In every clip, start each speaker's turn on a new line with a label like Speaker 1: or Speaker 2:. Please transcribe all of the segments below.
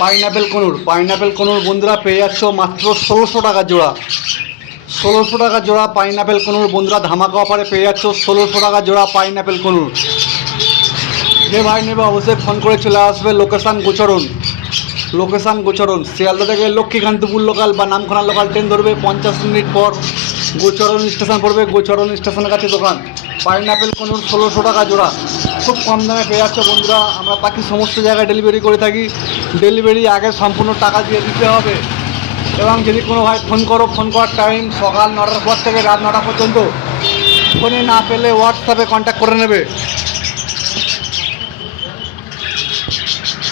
Speaker 1: Pineapple conure pineapple conure বন্ধুরা পেয়ে যাচ্ছ মাত্র ষোলোশো টাকা জোড়া। ষোলোশো টাকা জোড়া পাইনাপেল কনুর বন্ধুরা ধামাকা অফারে পেয়ে যাচ্ছ ষোলোশো টাকা জোড়া পাইনাপেল কনুর। যে ভাই নেবে অবশ্যই ফোন করে চলে আসবে লোকেশান গোচরণ। লোকেশান গোচরণ, শিয়ালদা থেকে লক্ষ্মীকান্তপুর লোকাল বা নামখানা লোকাল ট্রেন ধরবে, পঞ্চাশ মিনিট পর গোচরণ স্টেশন পড়বে, গোচরণ স্টেশনের কাছে দোকান। পাইনাপেল কনুর ষোলোশো টাকা জোড়া। খুব কম দামে পেয়ে যাচ্ছে বন্ধুরা, আমরা বাকি সমস্ত জায়গায় ডেলিভারি করে থাকি। ডেলিভারি আগে সম্পূর্ণ টাকা দিয়ে দিতে হবে। এবং যদি কোনো ভাই ফোন করো, ফোন করার টাইম সকাল নটার পর থেকে রাত নটা পর্যন্ত ফোনে না পেলে হোয়াটসঅ্যাপে কন্ট্যাক্ট করে নেবে।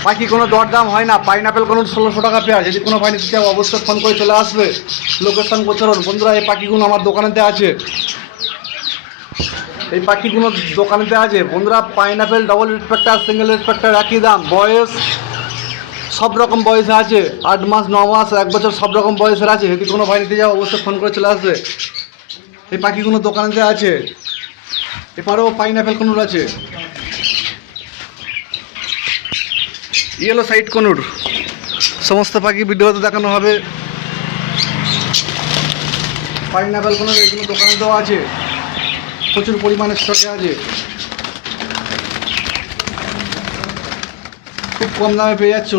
Speaker 1: বাকি কোনো দরদাম হয় না। পাইনাপেল কোনো ষোলোশো টাকা পেয়ার। যদি কোনো ভাই নিতে অবশ্যই ফোন করে চলে আসবে। লোকেশন গোচরণ বন্ধুরা, এই পাখিগুলো আমার দোকানেতে আছে। এই পাখিগুলো দোকানেতে আছে। বন্ধুরা পাইনাপেল ডবল রেসপেক্টার সিঙ্গেল রেসপেক্টার একই দাম। বয়স সব রকম বয়সে আছে, আট মাস, ন মাস, এক বছর সব রকম বয়সের আছে। যদি কোনো নিতে যাও, অবশ্যই ফোন করে চলে আসবে। এই পাখিগুলো দোকানেতে আছে? এপারেও পাইনাপেল কোনুর আছে। ইয়েলো সাইড কোনুর সমস্ত পাখি ভিডিওতে দেখানো হবে। পাইনাপেল কোনুর এগুলো দোকানে দেওয়া আছে। প্রচুর পরিমাণে স্টকে আছে। খুব কম দামে পেয়ে যাচ্ছ।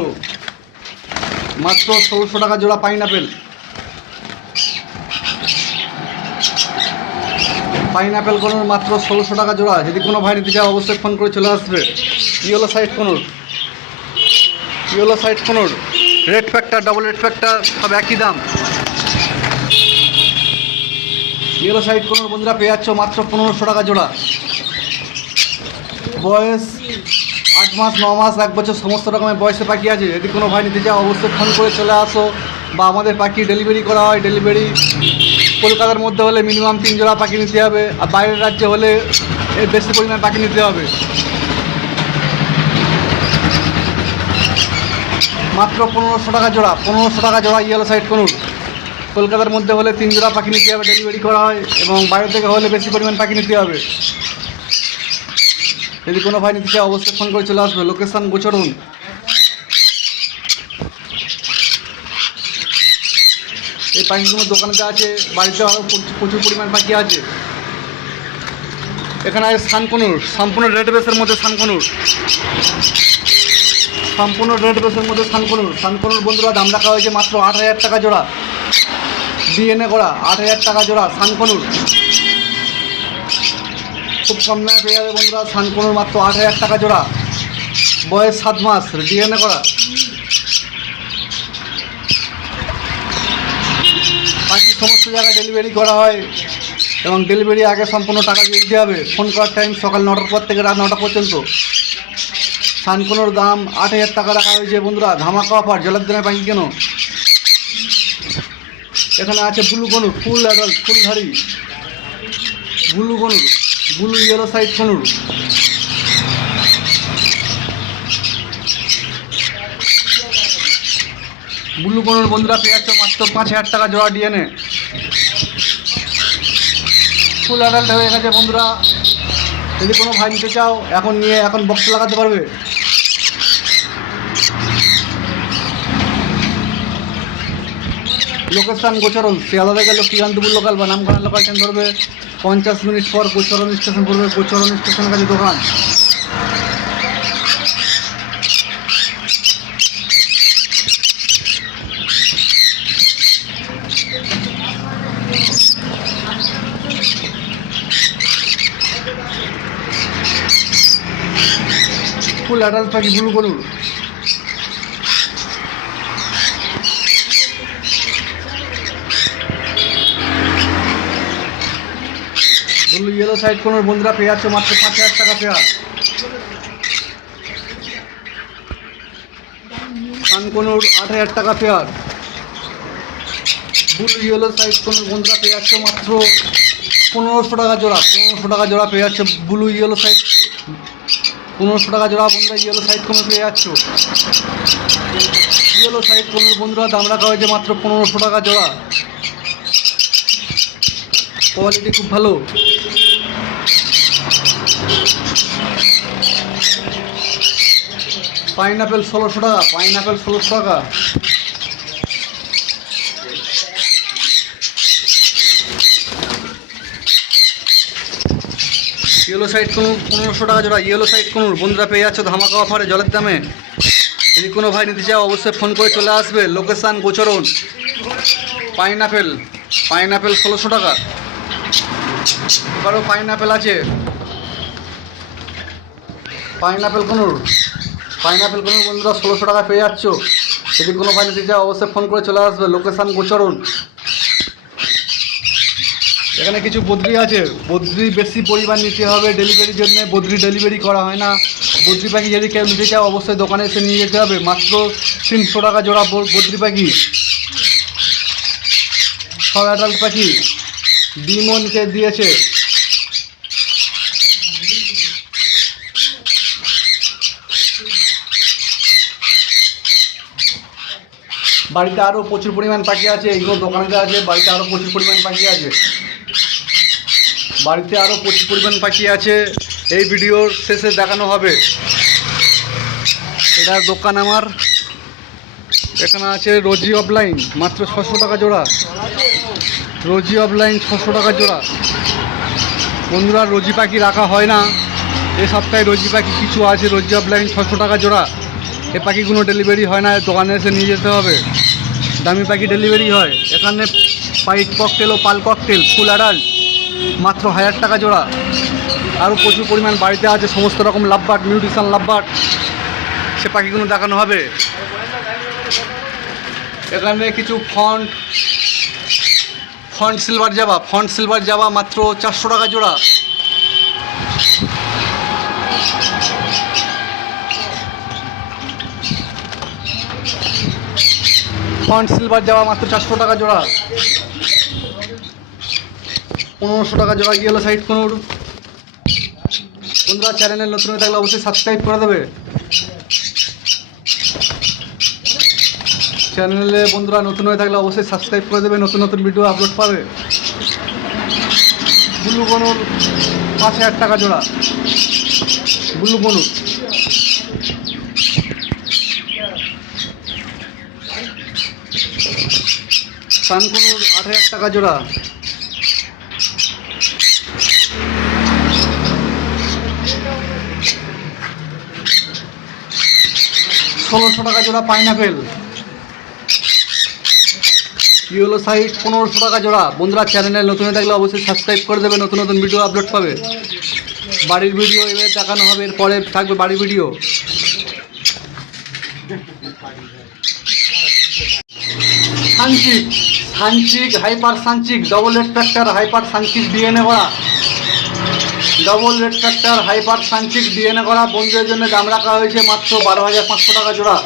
Speaker 1: মাত্র ষোলোশো টাকা জোড়া পাইনাপেল। পাইনাপেল কোনুর মাত্র ষোলোশো টাকা জোড়া। যদি কোনো ভাই নিতে চাও অবশ্যই ফোন করে চলে আসবে। Yellow side conure. Yellow side conure. Red factor, double red factor, সব একই দাম। ইয়েলো সাইড কোনোর বন্ধুরা পেয়ে যাচ্ছ মাত্র পনেরোশো টাকা জোড়া। বয়স আট মাস, ন মাস, এক বছর সমস্ত রকমের বয়সে পাখি আছে। যদি কোনো ভাই নিতে চাও অবশ্যই ফোন করে চলে আসো বা আমাদের পাখি ডেলিভারি করা হয়। ডেলিভারি কলকাতার মধ্যে হলে মিনিমাম তিন জোড়া পাখি নিতে হবে আর বাইরের রাজ্যে হলে এর বেশি পরিমাণ পাখি নিতে হবে। মাত্র পনেরোশো টাকা জোড়া, পনেরোশো টাকা জোড়া ইয়েলো সাইড কোনুর কলকাতার মধ্যে হলে তিন জোড়া পাখি নিতে হবে ডেলিভারি করা হয় এবং বাইরে থেকে হলে বেশি পরিমাণ পাখি নিতে হবে। যদি কোনো ভাই নিতে অবশ্যই ফোন করে চলে আসবে লোকেশান গোচরণ এই পাখিগুলো দোকানেতে আছে, বাড়িতে আরও প্রচুর পরিমাণ পাখি আছে। এখানে আছে সানকনুর সম্পূর্ণ রেড বেসের মধ্যে সানকনুর সম্পূর্ণ রেড বেসের মধ্যে সানকনুর সানকনুর বন্ধুরা, দাম রাখা হয়েছে মাত্র আট হাজার টাকা জোড়া। ডিএনএ করা, আট হাজার টাকা জোড়া সানকনুর খুব কম দামে পেয়ে যাবে বন্ধুরা। সানকনুর মাত্র আট হাজার টাকা জোড়া। বয়স সাত মাস, ডিএনএ করা। বাকি সমস্ত জায়গায় ডেলিভারি করা হয় এবং ডেলিভারি আগে সম্পূর্ণ টাকা দিয়ে দিতে হবে। ফোন করার টাইম সকাল নটার পর থেকে রাত নটা পর্যন্ত। সানকোনোর দাম আট হাজার টাকা রাখা হয়েছে বন্ধুরা। ধামাকা অফার জলের দিনে পাখি কেন? এখানে আছে ব্লু কনুর ফুল অ্যাডাল্ট ফুল ধারি blue conure blue yellow side conure blue conure বন্ধুরা, পেয়ে যাচ্ছে মাত্র পাঁচ হাজার টাকা জোড়া ডিএনএ ফুল অ্যাডাল্ট হয়ে গেছে, বন্ধুরা। যদি কোনো ভাই নিতে চাও, এখন নিয়ে, এখন বক্স লাগাতে পারবে। লোকেশান গোচরণ শিয়ালদা থেকে লক্ষ্মীকান্তপুর লোকাল বা নামখানা লোকাল ট্রেন ধরবে। পঞ্চাশ মিনিট পর গোচরণ স্টেশন পড়বে গোচরণ স্টেশনের কাছে দোকান। ফুল অ্যাডাল্ট পাখি ব্লু করুন ব্লু ইয়েলো সাইড কোনো বন্ধুরা পেয়ে যাচ্ছে মাত্র পাঁচ হাজার টাকা পেয়ার কানকনুর আট হাজার টাকা pair blue yellow side conure বন্ধুরা পেয়ে যাচ্ছে মাত্র পনেরোশো টাকা জোড়া, পনেরোশো টাকা জোড়া পেয়ে যাচ্ছে ব্লু ইয়েলো সাইড। পনেরোশো টাকা জোড়া বন্ধুরা ইয়েলো সাইড কোনো পেয়ে যাচ্ছ। ইয়েলো সাইড কোনো বন্ধুরা দাম রাখা হয়েছে মাত্র পনেরোশো টাকা জোড়া। কোয়ালিটি খুব ভালো। পাইনাপেল ষোলোশো টাকা, পাইনাপেল ষোলোশো টাকা। ইয়েলো সাইড কোনো পনেরোশো টাকা জোড়া ইয়েলো সাইড কোনো বন্ধুরা পেয়ে যাচ্ছ ধামাকা অফারে জলের দামে। যদি কোনো ভাই নিতে চাও অবশ্যই ফোন করে চলে আসবে। লোকেশান গোচরণ। পাইনাপেল পাইনাপেল ষোলোশো টাকা। এবারও পাইনাপেল আছে। পাইনাপেল কোনুর। পাইনাপেল কোনুর বন্ধুরা ষোলোশো টাকা পেয়ে যাচ্ছ। যদি কোনো ভাই দিতে অবশ্যই ফোন করে চলে আসবে। লোকেশান গোচরণ। এখানে কিছু বদ্রি আছে। বদ্রি বেশি পরিমাণ নিতে হবে। ডেলিভারির জন্য বদ্রি ডেলিভারি করা হয় না। বদ্রি পাখি যদি কেউ নিতে চাও অবশ্যই দোকানে এসে নিয়ে যেতে হবে। মাত্র তিনশো টাকা জোড়া বদ্রি পাখি। সব অ্যাডাল্ট পাখি। ডিমও নিচে দিয়েছে। বাড়িতে আরও প্রচুর পরিমাণ পাখি আছে এইগুলো দোকানে আছে, বাড়িতে আরও প্রচুর পরিমাণ পাখি আছে। বাড়িতে আরও প্রচুর পরিমাণ পাখি আছে, এই ভিডিওর শেষে দেখানো হবে। এটা দোকান আমার। এখানে আছে রোজি অফলাইন, মাত্র ছশো টাকা জোড়া। রোজি অফলাইন ছশো টাকা জোড়া। বন্ধুরা, রোজি পাখি রাখা হয় না। এ সপ্তাহে রোজি পাখি কিছু আছে, রোজি অফলাইন ছশো টাকা জোড়া। এ পাখিগুলো ডেলিভারি হয় না দোকানে এসে নিয়ে যেতে হবে। দামি পাখি ডেলিভারি হয়। এখানে পাইট ককটেল ও পাল ককটেল ফুল অ্যাডাল্ট মাত্র হাজার টাকা জোড়া। আরও প্রচুর পরিমাণ বাড়িতে আছে, সমস্ত রকম লাভবাট মিউটিশন লাভবাট। সে পাখিগুলো দেখানো হবে। এখানে কিছু fawn fawn silver Java fawn silver Java মাত্র চারশো টাকা জোড়া। ফন্ট সিলভার যাওয়া মাত্র চারশো টাকা জোড়া। পনেরোশো টাকা জোড়া গিয়েলো সাইড কোনোর বন্ধুরা চ্যানেলে নতুন হয়ে থাকলে অবশ্যই সাবস্ক্রাইব করে দেবে। চ্যানেলে বন্ধুরা নতুন হয়ে থাকলে অবশ্যই সাবস্ক্রাইব করে দেবে, নতুন নতুন ভিডিও আপলোড পাবে। ব্লু বনুর পাঁচ হাজার টাকা জোড়া। ব্লু বনুর সানকুনুর আট হাজার টাকা জোড়া। ষোলোশো টাকা জোড়া পাইনাপেল। ইয়েলো সাইজ পনেরোশো টাকা জোড়া। বন্ধুরা চ্যানেলে নতুন হয়ে থাকলে অবশ্যই সাবস্ক্রাইব করে দেবে, নতুন নতুন ভিডিও আপলোড পাবে। বাড়ির ভিডিও এবারে দেখানো হবে, এরপরে থাকবে বাড়ির video. Sun cheek sun cheek hyper sun cheek double red factor hyper sun cheek DNA করা। Double red factor hyper sun cheek DNA করা বন্ধুদের জন্য দাম রাখা হয়েছে মাত্র বারো হাজার পাঁচশো টাকা জোড়া।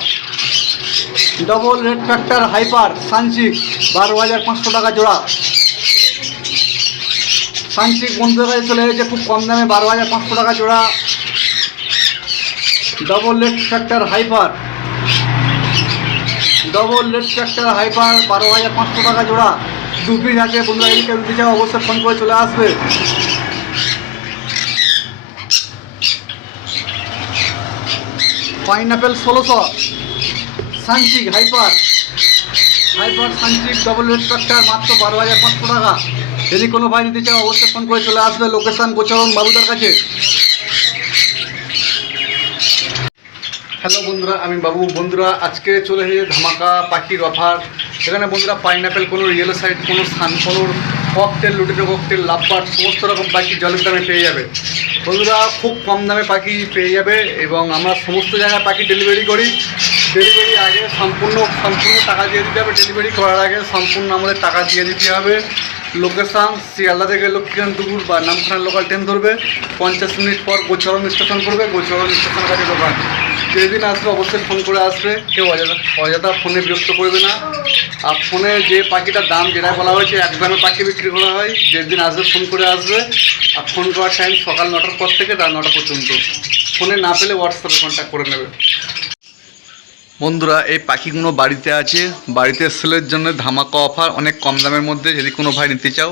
Speaker 1: Double red factor hyper sun cheek বারো হাজার পাঁচশো টাকা জোড়া। সানচিক বন্ধুদের কাছে চলে এসেছে খুব কম দামে বারো হাজার পাঁচশো টাকা জোড়া। Double red factor hyper double red factor hyper বারো হাজার পাঁচশো টাকা জোড়া। দু পিস আছে, বন্ধুরা, এই অবশ্যই ফোন করে চলে আসবে। পাইনাপেল ষোলোশো। Sun cheek hyper hyper sun cheek double red factor মাত্র বারো হাজার পাঁচশো টাকা। যদি কোনো ভাই নিতে চাও অবশ্যই ফোন করে চলে আসবে। লোকেশন গোচরণ বাবুদার কাছে। হ্যালো বন্ধুরা, আমি বাবু। বন্ধুরা, আজকে চলে এসেছে ধামাকা পাখির অফার এখানে বন্ধুরা pineapple conure yellow side conure sun কোনোর cockatiel lutino cockatiel lovebird সমস্ত রকম পাখি জলের দামে পেয়ে যাবে। বন্ধুরা, খুব কম দামে পাখি পেয়ে যাবে এবং আমরা সমস্ত জায়গায় পাখি ডেলিভারি করি। ডেলিভারি আগে সম্পূর্ণ সম্পূর্ণ টাকা দিয়ে দিতে হবে। ডেলিভারি করার আগে সম্পূর্ণ আমাদের টাকা দিয়ে দিতে হবে। লোকেশান শিয়ালদা থেকে লক্ষ্মীকান্তপুর বা নামখানা লোকাল ট্রেন ধরবে। পঞ্চাশ মিনিট পর গোচরণ স্টেশন করবে। গোচরণ স্টেশন কাছে দোকান যেদিন আসবে অবশ্যই ফোন করে আসবে। কেউ অযথা অযথা ফোনে বিরক্ত করবে না। আর ফোনে যে পাখিটার দাম যেটা বলা হয়েছে, এক দামে পাখি বিক্রি করা হয়, যেদিন আসবে ফোন করে আসবে। আর ফোন করার টাইম সকাল নটার পর থেকে রাত নটা পর্যন্ত। ফোনে না পেলে হোয়াটসঅ্যাপে কন্ট্যাক্ট করে নেবে। বন্ধুরা, এই পাখিগুলো বাড়িতে আছে। বাড়িতে সেলের জন্য ধামাকা অফার অনেক কম দামের মধ্যে যদি কোনো ভাই নিতে চাও,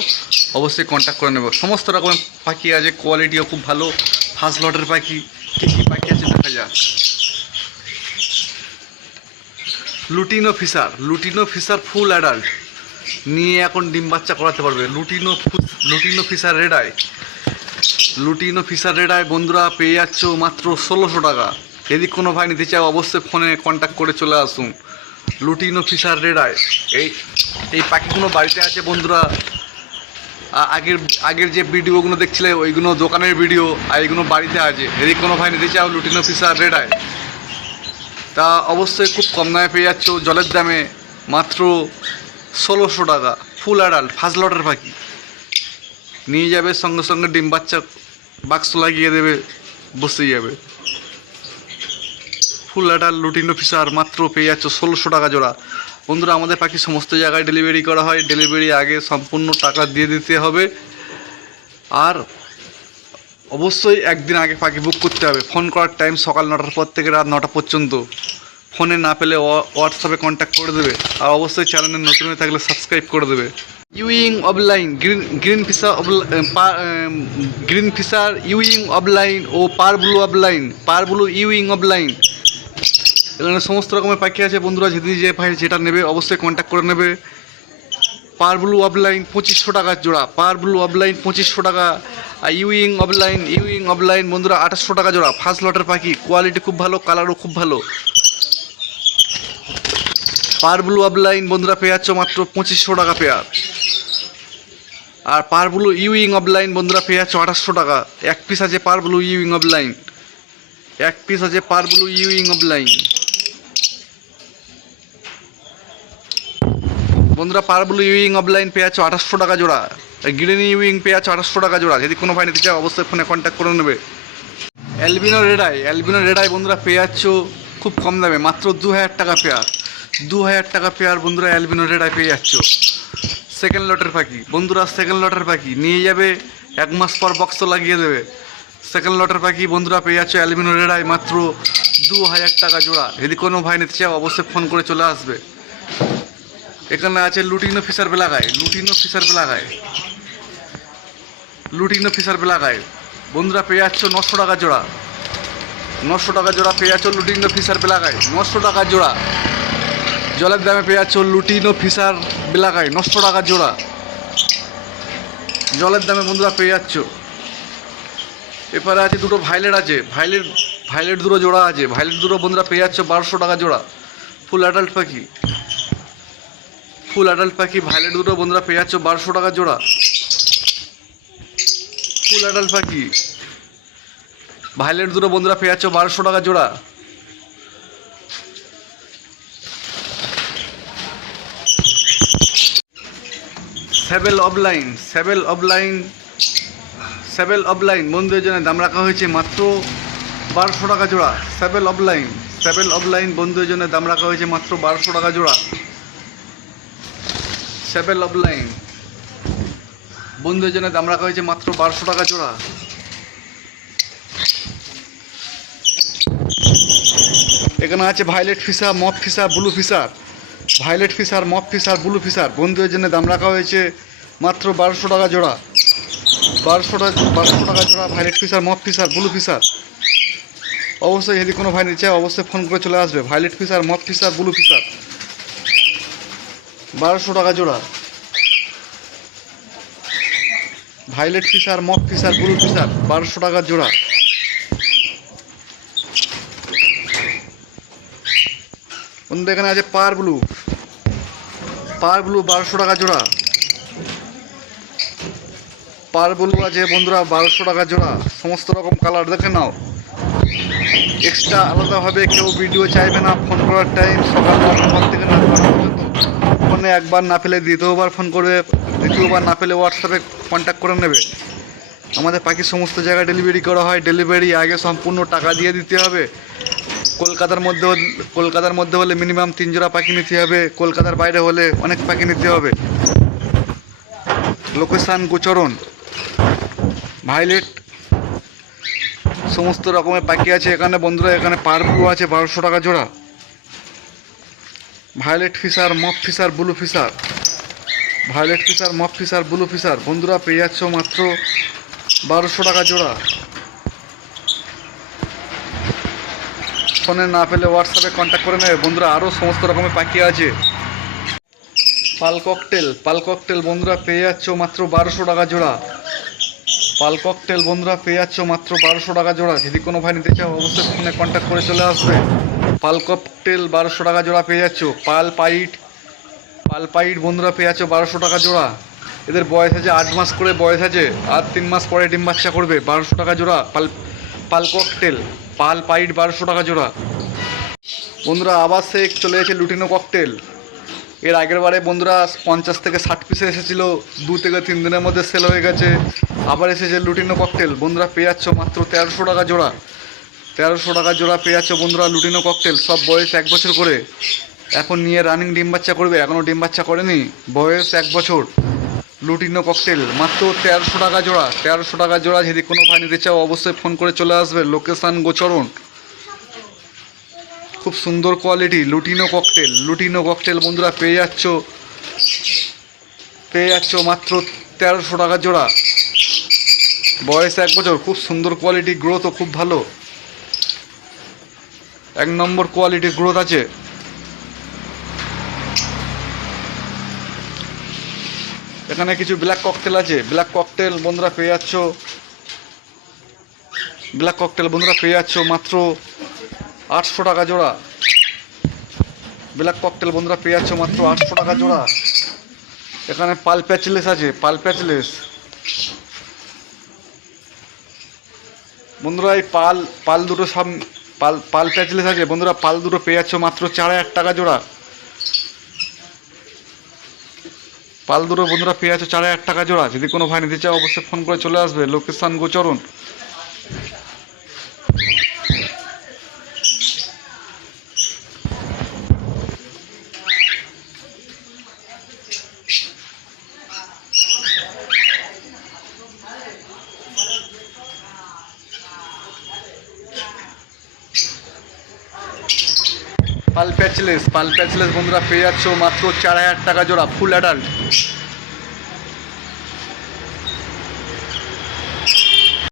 Speaker 1: অবশ্যই কন্ট্যাক্ট করে নেবে। সমস্ত রকমের পাখি আছে কোয়ালিটিও খুব ভালো। ফার্স্ট লটের পাখি, কী কী পাখি আছে দেখা যাক। Lutino Fischer lutino Fischer full adult নিয়ে এখন ডিম বাচ্চা করাতে পারবে। Lutino lutino Fischer red eye lutino Fischer red eye বন্ধুরা, পেয়ে যাচ্ছ মাত্র ষোলোশো টাকা। যদি কোনো ভাই নিতে চাও, অবশ্যই ফোনে কন্ট্যাক্ট করে চলে আসুন। লুটিনো ফিসার রেড আই এই এই পাখিগুলো বাড়িতে আছে বন্ধুরা। আগের আগের যে ভিডিওগুলো দেখছিলে, ওইগুলো দোকানের ভিডিও, আর এইগুলো বাড়িতে আছে। যদি কোনো ভাই নিতে চাও লুটিনো ফিসার রেড আই তা অবশ্যই খুব কম দামে পেয়ে যাচ্ছ জলের দামে মাত্র ষোলোশো টাকা। ফুল অ্যাডাল্ট ফার্স্ট লটের পাখি। নিয়ে যাবে সঙ্গে সঙ্গে ডিম বাচ্চা বাক্স লাগিয়ে দেবে বসে যাবে। ফুল অ্যাডাল্ট লুটিনো ফিসার মাত্র পেয়ে যাচ্ছ ষোলোশো টাকা জোড়া। বন্ধুরা, আমাদের পাখি সমস্ত জায়গায় ডেলিভারি করা হয়। ডেলিভারি আগে সম্পূর্ণ টাকা দিয়ে দিতে হবে। আর অবশ্যই একদিন আগে পাখি বুক করতে হবে। ফোন করার টাইম সকাল নটার পর থেকে রাত নটা পর্যন্ত। ফোনে না পেলে হোয়াটসঅ্যাপে কন্ট্যাক্ট করে দেবে। আর অবশ্যই চ্যানেলে নতুন হয়ে থাকলে সাবস্ক্রাইব করে দেবে। Euwing opaline green green Fischer green Fischer euwing opaline ও parblue opaline parblue euwing opaline এখানে সমস্ত রকমের পাখি আছে বন্ধুরা যদি যে ভাই যেটা নেবে অবশ্যই কন্ট্যাক্ট করে নেবে। পার ব্লু অফলাইন পঁচিশশো টাকার জোড়া, পার ব্লু অফলাইন পঁচিশশো টাকা, আর ইউইং অফলাইন ইউইং অফলাইন বন্ধুরা আঠাশশো টাকা জোড়া, ফার্স্ট লটের পাখি, কোয়ালিটি খুব ভালো, কালারও খুব ভালো। পার ব্লু অফলাইন বন্ধুরা পেয়ে যাচ্ছ মাত্র পঁচিশশো টাকা পেয়ার। আর পার ব্লু ইউইং অফলাইন বন্ধুরা পেয়ে যাচ্ছ আঠাশশো টাকা। এক পিস আছে পার ব্লু ইউইং অফলাইন। এক পিস আছে পার ব্লু ইউইং অফলাইন। বন্ধুরা, পার ব্লু ইউইং অফলাইন পেয়ে যাচ্ছ আঠাশশো টাকা জোড়া। গ্রিন ইউইং পেয়ে যাচ্ছ আঠাশশো টাকা জোড়া। যদি কোনো ভাই নিতে চাও, অবশ্যই ফোনে কন্ট্যাক্ট করে নেবে। অ্যালবিনো রেডাই অ্যালবিনো রেডাই বন্ধুরা পেয়ে যাচ্ছ খুব কম দামে, মাত্র দু হাজার টাকা পেয়ার দু হাজার টাকা পেয়ার বন্ধুরা অ্যালবিনো রেডাই পেয়ে যাচ্ছ সেকেন্ড লটের পাখি। বন্ধুরা সেকেন্ড লটের পাখি। নিয়ে যাবে, এক মাস পর বক্স লাগিয়ে দেবে। সেকেন্ড লটের পাখি বন্ধুরা পেয়ে যাচ্ছ অ্যালবিনো রেডাই মাত্র দু হাজার টাকা জোড়া। যদি কোনো ভাই নিতে চাও, অবশ্যই ফোন করে চলে আসবে। এখানে আছে লুটিনো ফিশার বেলাগায়, লুটিনো ফিশার বেলাগায়। লুটিনো ফিশার বেলাগায়। বন্ধুরা, পেয়ে যাচ্ছ নশো টাকা জোড়া। নশো টাকা জোড়া পেয়ে যাচ্ছ লুটিনো ফিশার বেলাগায়। নশো টাকা জোড়া। জলের দামে পেয়ে যাচ্ছ লুটিনো ফিশার বেলাগায়। নশো টাকা জোড়া। জলের দামে বন্ধুরা পেয়ে যাচ্ছ। এরপরে আছে দুটো ভাইলেট আছে। ভাইলেট ভাইলেট দুটো জোড়া আছে। ভাইলেট দুটো বন্ধুরা পেয়ে যাচ্ছ বারোশো টাকা জোড়া। ফুল অ্যাডাল্ট পাখি। ফুল অ্যাডাল্ট পাখি ভাইলেট দুটো, বন্ধুরা পেয়ে যাচ্ছ বারোশো টাকা জোড়া। ফুল অ্যাডাল্ট পাখি। ভাইলেট দুটো, বন্ধুরা পেয়ে যাচ্ছ বারোশো টাকা জোড়া। সেভেল অফলাইন সেভেল অফলাইন সেভেল অফলাইন বন্ধুদের জন্য দাম রাখা হয়েছে মাত্র বারোশো টাকা জোড়া। সেভেল অফলাইন সেভেল অফলাইন বন্ধুদের জন্য দাম রাখা হয়েছে মাত্র বারোশো টাকা জোড়া। সেভেল অফলাইন বন্ধুদের জন্য দাম রাখা হয়েছে মাত্র বারোশো টাকা জোড়া। এখানে আছে violet Fischer mauve Fischer blue Fischer violet Fischer mauve Fischer blue Fischer বন্ধুদের জন্য দাম রাখা হয়েছে মাত্র বারোশো টাকা জোড়া। বারোশো টাকা বারোশো টাকা জোড়া violet Fischer mauve Fischer blue Fischer অবশ্যই যদি কোনো ভাই নিতে চায়, অবশ্যই ফোন করে চলে আসবে। Violet Fischer mauve Fischer blue Fischer বারোশো টাকা জোড়া। Violet Fischer mauve Fischer blue Fischer বারোশো টাকা জোড়া। এখানে আছে পার ব্লু পার ব্লু বারোশো টাকা জোড়া। পার ব্লু আছে বন্ধুরা বারোশো টাকা জোড়া। সমস্ত রকম কালার দেখে নাও। এক্সট্রা আলাদাভাবে কেউ ভিডিও চাইবে না। ফোন করার টাইম সকাল থেকে রাত পর্যন্ত। ফোনে একবার না পেলে দ্বিতীয়বার ফোন করবে, দ্বিতীয়বার না পেলে হোয়াটসঅ্যাপে কন্ট্যাক্ট করে নেবে। আমাদের পাখি সমস্ত জায়গায় ডেলিভারি করা হয় ডেলিভারি আগে সম্পূর্ণ টাকা দিয়ে দিতে হবে। কলকাতার মধ্যে কলকাতার মধ্যে হলে মিনিমাম তিন জোড়া পাখি নিতে হবে, কলকাতার বাইরে হলে অনেক পাখি নিতে হবে। লোকেশান গোচরণ ভাইলেট সমস্ত রকমের পাখি আছে এখানে, বন্ধুরা এখানে পার ব্লু আছে বারোশো টাকা জোড়া। Violet Fischer mauve Fischer blue Fischer violet Fischer mauve Fischer blue Fischer বন্ধুরা, পেয়ে যাচ্ছ মাত্র বারোশো টাকা জোড়া। ফোনে না পেলে হোয়াটসঅ্যাপে কন্ট্যাক্ট করে নেবে। বন্ধুরা আরও সমস্ত রকমের পাখি আছে। পাল ককটেল পাল ককটেল বন্ধুরা, পেয়ে যাচ্ছ মাত্র বারোশো টাকা জোড়া। পাল ককটেল বন্ধুরা, পেয়ে যাচ্ছ মাত্র বারোশো টাকা জোড়া। যদি কোনো ভাই নিতে চাও, অবশ্যই ফোনে কন্ট্যাক্ট করে চলে আসবে। পাল ককটেল বারোশো টাকা জোড়া পেয়ে যাচ্ছ। পাল পাইট পাল পাইট বন্ধুরা পেয়ে যাচ্ছ বারোশো টাকা জোড়া। এদের বয়স আছে আট মাস করে বয়স আছে, আর তিন মাস পরে ডিম বাচ্চা করবে। বারোশো টাকা জোড়া পাল পাল ককটেল, পাল পাইট বারোশো টাকা জোড়া। বন্ধুরা আবার সে চলে গেছে লুটিনো ককটেল। এর আগের বারে বন্ধুরা পঞ্চাশ থেকে ষাট পিসে এসেছিল, দু থেকে তিন দিনের মধ্যে সেল হয়ে গেছে। আবার এসেছে লুটিনো ককটেল। বন্ধুরা পেয়ে যাচ্ছ মাত্র তেরোশো টাকা জোড়া। তেরোশো টাকা জোড়া পেয়ে যাচ্ছ বন্ধুরা, লুটিনো ককটেল সব বয়স এক বছর করে। এখন নিয়ে রানিং ডিম বাচ্চা করবে এখনও ডিম বাচ্চা করেনি, বয়স এক বছর। লুটিনো ককটেল মাত্র তেরোশো টাকা জোড়া, তেরোশো টাকা জোড়া, যদি কোনো ভাই নিতে চাও, অবশ্যই ফোন করে চলে আসবে লোকেশান গোচরণ। খুব সুন্দর quality lutino cockatiel lutino cockatiel বন্ধুরা, পেয়ে যাচ্ছ পেয়ে যাচ্ছ মাত্র তেরোশো টাকা জোড়া। বয়স এক বছর, খুব সুন্দর কোয়ালিটি গ্রোথও খুব ভালো। এক নম্বর কোয়ালিটি গ্রোথ আছে। এখানে কিছু ব্ল্যাক ককটেল আছে। ব্ল্যাক ককটেল বন্ধুরা পেয়ে যাচ্ছ। ব্ল্যাক ককটেল বন্ধুরা পেয়ে যাচ্ছ মাত্র আটশো টাকা জোড়া। ব্ল্যাক ককটেল বন্ধুরা পেয়ে যাচ্ছ মাত্র আটশো টাকা জোড়া। এখানে পাল প্যাচলেস আছে পাল প্যাচলেস বন্ধুরা এই পাল পাল দুটো সব পাল পাল প্যাচলেস আছে বন্ধুরা, পাল দুটো পেয়ে যাচ্ছ মাত্র চার হাজার টাকা জোড়া। পাল দুটো বন্ধুরা পেয়ে যাচ্ছ চার হাজার টাকা জোড়া। যদি কোনো ভাই নিতে চাও, অবশ্যই ফোন করে চলে আসবে। লোকেশান গোচরণ। প্যাচলেস বন্ধুরা পেয়ে যাচ্ছ মাত্র চার হাজার টাকা জোড়া ফুল অ্যাডাল্ট